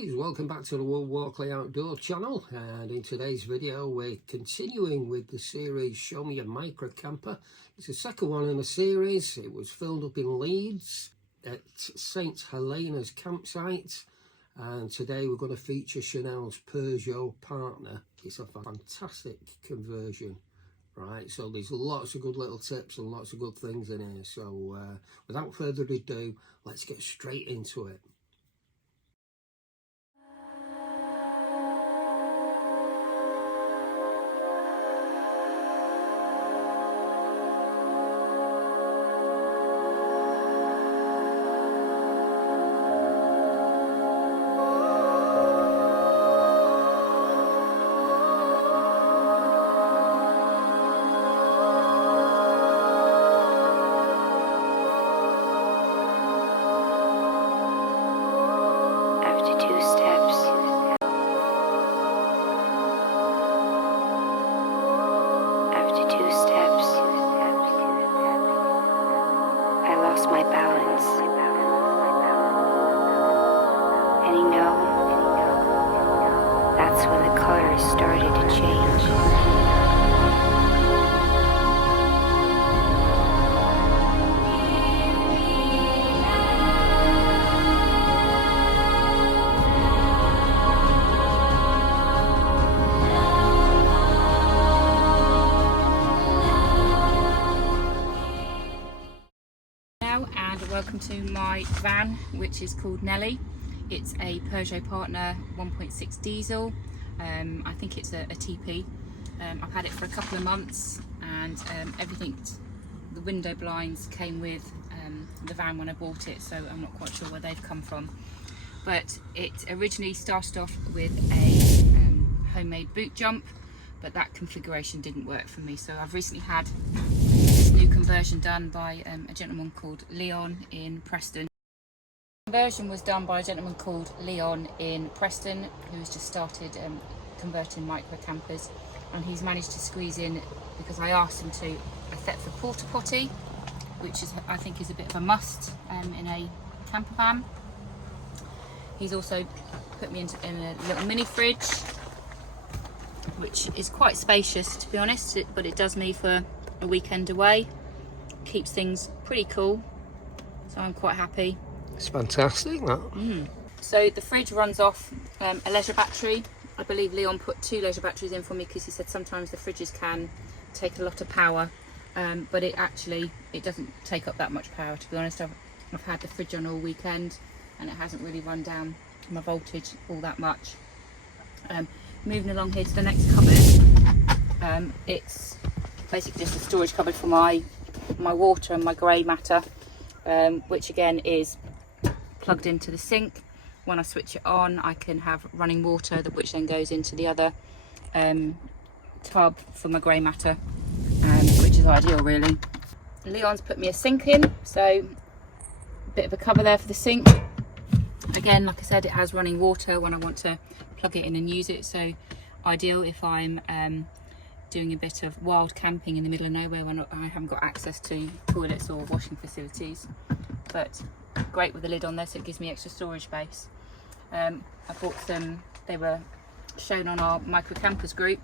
guys, welcome back to the World Walkley Outdoor channel, and in today's video we're continuing with the series Show Me a Micro Camper. It's the second one in the series. It was filmed up in Leeds at St Helena's campsite, and today we're going to feature Chanel's Peugeot Partner. It's a fantastic conversion, right? So there's lots of good little tips and lots of good things in here. So without further ado, let's get straight into it. My balance, and you know, that's when the colors started to change. And welcome to my van, which is called Nellie. It's a Peugeot Partner 1.6 diesel. I think it's a TP. I've had it for a couple of months, and everything, the window blinds came with the van when I bought it, so I'm not quite sure where they've come from. But it originally started off with a homemade boot jump, but that configuration didn't work for me, so I've recently had new conversion done by a gentleman called Leon in Preston. The conversion was done by a gentleman called Leon in Preston, who's just started converting micro campers, and he's managed to squeeze in, because I asked him to, a Thetford porta potty, which is, I think, is a bit of a must in a camper van. He's also put me in a little mini fridge, which is quite spacious, to be honest, but it does me for a weekend away. Keeps things pretty cool, so I'm quite happy. It's fantastic, that. So the fridge runs off a leisure battery. I believe Leon put 2 leisure batteries in for me, because he said sometimes the fridges can take a lot of power, but it doesn't take up that much power, to be honest. I've had the fridge on all weekend and it hasn't really run down my voltage all that much. Moving along here to the next cupboard, it's basically just a storage cupboard for my water and my grey matter, which again is plugged into the sink. When I switch it on, I can have running water, which then goes into the other tub for my grey matter, which is ideal, really. Leon's put me a sink in, so a bit of a cover there for the sink. Again, like I said, it has running water when I want to plug it in and use it, so ideal if I'm doing a bit of wild camping in the middle of nowhere when I haven't got access to toilets or washing facilities. But great with the lid on there, so it gives me extra storage space. I bought some, they were shown on our micro campers group,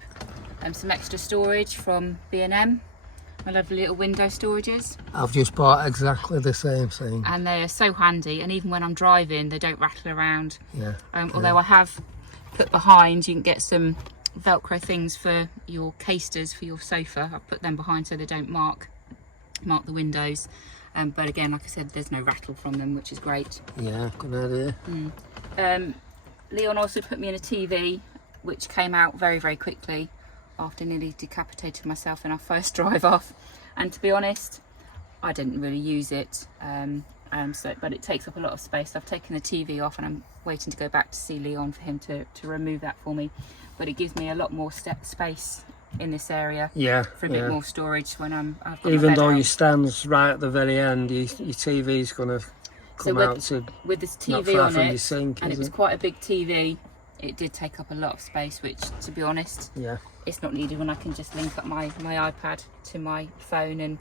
some extra storage from B&M. My lovely little window storages. I've just bought exactly the same thing, and they are so handy, and even when I'm driving they don't rattle around. Although I have put behind, you can get some Velcro things for your casters for your sofa. I've put them behind so they don't mark the windows, but again, like I said, there's no rattle from them, which is great. Yeah, good idea. Leon also put me in a TV, which came out very, very quickly after nearly decapitated myself in our first drive off, and to be honest, I didn't really use it, but it takes up a lot of space. I've taken the TV off and I'm waiting to go back to see Leon for him to remove that for me, but it gives me a lot more space in this area, for a bit more storage when I've got even though out. your stand's right at the very end, your TV's going to come out to with this TV not far on from it, your sink, and it was quite a big TV. It did take up a lot of space, which, to be honest, it's not needed when I can just link up my iPad to my phone, and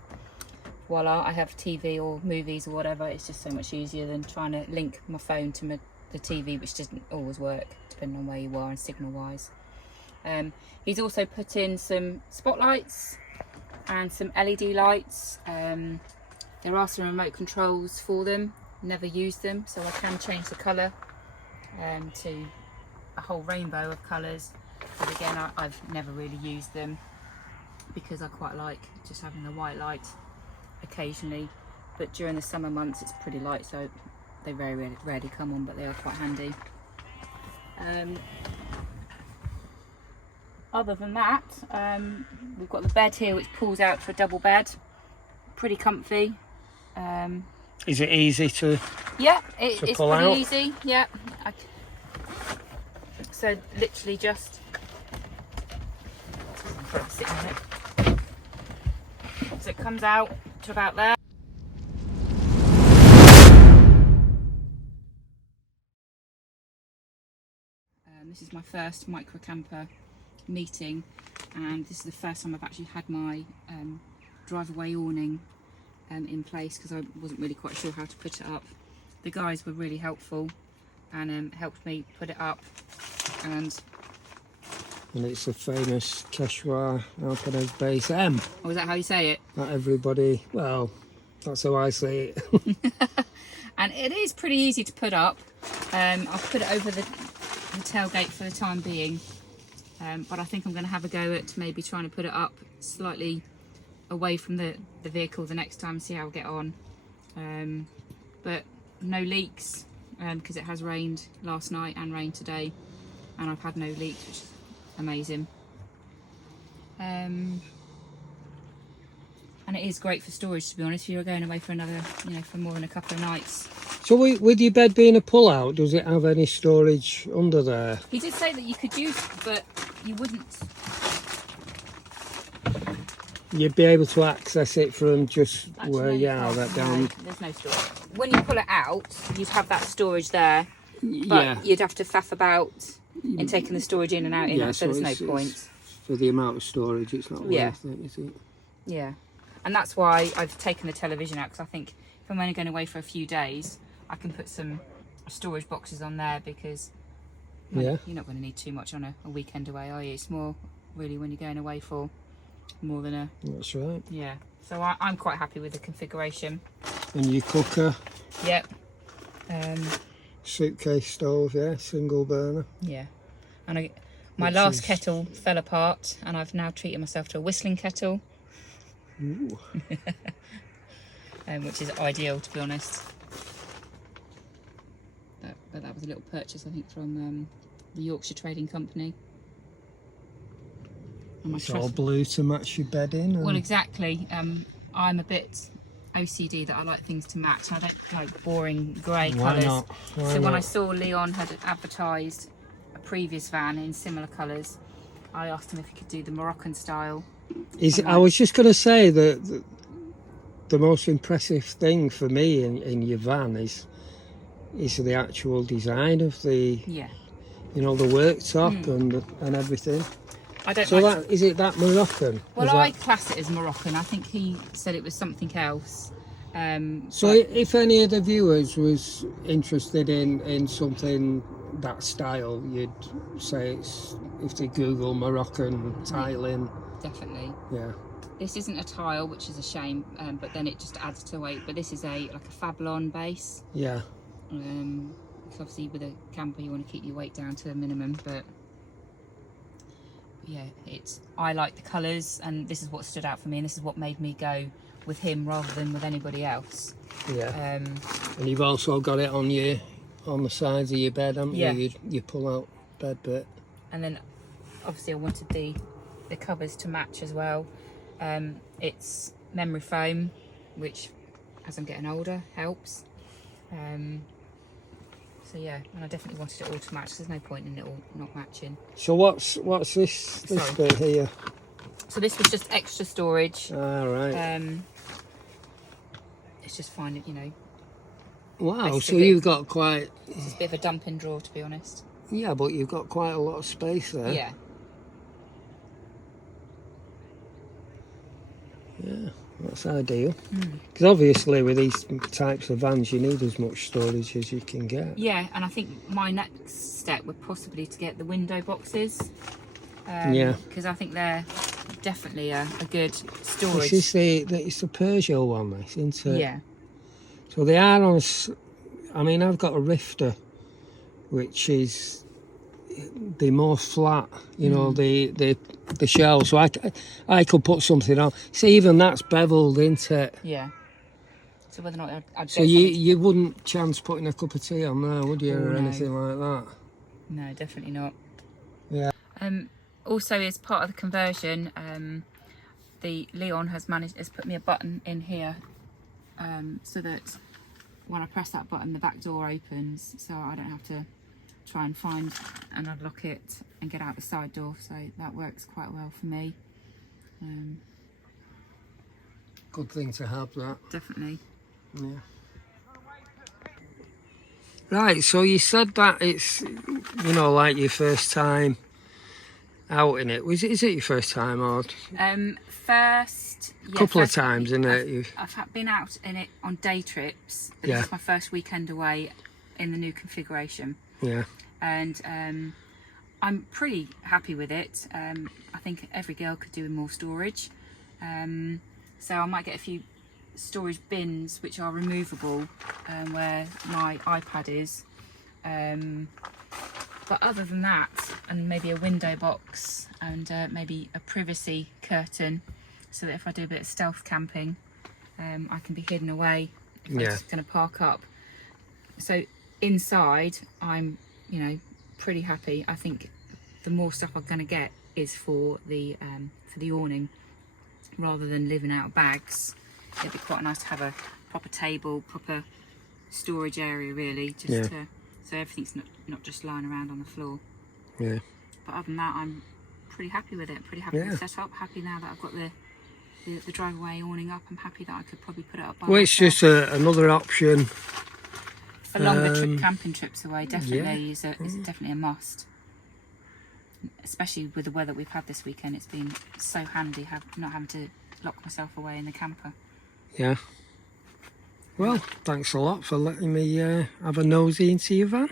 voila, I have TV or movies or whatever. It's just so much easier than trying to link my phone to the the TV, which doesn't always work depending on where you are and signal wise. He's also put in some spotlights and some LED lights. There are some remote controls for them, never used them, so I can change the colour to a whole rainbow of colours, but again I've never really used them because I quite like just having the white light occasionally, but during the summer months it's pretty light, so they very rarely come on, but they are quite handy. Other than that, we've got the bed here which pulls out to a double bed, pretty comfy. Is it easy to Yeah, it's pretty out? easy. Yeah, so literally just sit on it. So it comes out to about there. This is my first micro camper meeting, and this is the first time I've actually had my drive-away awning in place, because I wasn't really quite sure how to put it up. The guys were really helpful and helped me put it up, and it's a famous Quechua Alpine Base M. oh, is that how you say it? Not everybody, well, that's how I say it. And it is pretty easy to put up. I'll put it over the tailgate for the time being, but I think I'm going to have a go at maybe trying to put it up slightly away from the vehicle the next time, see how I get on. But no leaks, because it has rained last night and rained today, and I've had no leaks, which is amazing. And it is great for storage, to be honest, if you're going away for another, for more than a couple of nights. So with your bed being a pull-out, does it have any storage under there? He did say that you could use it, but you wouldn't. You'd be able to access it from just Actually, where no, you you are, can't. that down. No, there's no storage. When you pull it out, you'd have that storage there, but Yeah. you'd have to faff about in taking the storage in and out in that, so there's no point. For the amount of storage, it's not Yeah. worth it, is it? Yeah, and that's why I've taken the television out, because I think if I'm only going away for a few days, I can put some storage boxes on there, because Yeah. you're not going to need too much on a weekend away, are you? It's more really when you're going away for more than a... That's right. Yeah, so I'm quite happy with the configuration. And your cooker, Yep. suitcase stove, yeah, single burner. Yeah, and my Which last is- kettle fell apart, and I've now treated myself to a whistling kettle, Ooh. which is ideal, to be honest. But that was a little purchase, I think, from the Yorkshire Trading Company. And my It's all blue to match your bed in. well, and- exactly. I'm a bit OCD that I like things to match. I don't like boring grey Why colours. not? Why So when I not? saw Leon had advertised a previous van in similar colours, I asked him if he could do the Moroccan style. I was just going to say that the most impressive thing for me in your van is the actual design of the Yeah. the worktop and everything. I don't So like... is it that Moroccan? Well, Is I that- class it as Moroccan. I think he said it was something else. So if any of the viewers was interested in something that style, you'd say it's, if they Google Moroccan tiling, Definitely. yeah. This isn't a tile, which is a shame, but then it just adds to weight. But this is like a Fablon base. Yeah. Because obviously with a camper you want to keep your weight down to a minimum, but yeah, I like the colours, and this is what stood out for me, and this is what made me go with him rather than with anybody else. Yeah. Um, And you've also got it on the sides of your bed, haven't Yeah. you? You pull out bed bit. and then obviously I wanted the covers to match as well. It's memory foam, which as I'm getting older helps. So yeah, and I definitely wanted it all to match. There's no point in it all not matching. So what's this Sorry. bit here? So this was just extra storage. Ah, right. It's just finding, Wow, it's a so bit- you've got quite... it's a bit of a dumping drawer, to be honest. Yeah, but you've got quite a lot of space there. Yeah. Yeah, That's ideal. Because obviously with these types of vans you need as much storage as you can get. Yeah, and I think my next step would possibly to get the window boxes. Yeah. Because I think they're definitely a good storage. This is it's the Peugeot one, this, isn't it? Yeah. So they are on I mean, I've got a Rifter, which is the more flat, you know, the shell. So I could put something on. See, even that's beveled, isn't it? Yeah. So whether or not I'd So you wouldn't chance putting a cup of tea on there, would you, or no. anything like that? No, definitely not. Yeah. Also, as part of the conversion, the Leon has put me a button in here, so that when I press that button, the back door opens, so I don't have to try and find and unlock it and get out the side door. So that works quite well for me. Good thing to have, that. Definitely. Yeah. Right, so you said that it's, you know, like your first time out in it. Is it your first time, or? First, yeah, couple of times, isn't it? I've been out in it on day trips, but Yeah. this is my first weekend away in the new configuration. Yeah. And I'm pretty happy with it. I think every girl could do with more storage. So I might get a few storage bins which are removable, where my iPad is. But other than that, and maybe a window box and maybe a privacy curtain, so that if I do a bit of stealth camping, I can be hidden away if I'm just going to park up. So inside, I'm, you know, pretty happy. I think the more stuff I'm going to get is for the awning, rather than living out of bags. It'd be quite nice to have a proper table, proper storage area, really, just so everything's not just lying around on the floor. Yeah. But other than that, I'm pretty happy with it. Pretty happy with the setup. Happy now that I've got the driveway awning up. I'm happy that I could probably put it up by Well, it's myself. just another option For longer camping trips away, definitely is definitely a must. Especially with the weather we've had this weekend, it's been so handy not having to lock myself away in the camper. Yeah. Well, thanks a lot for letting me have a nosy into your van.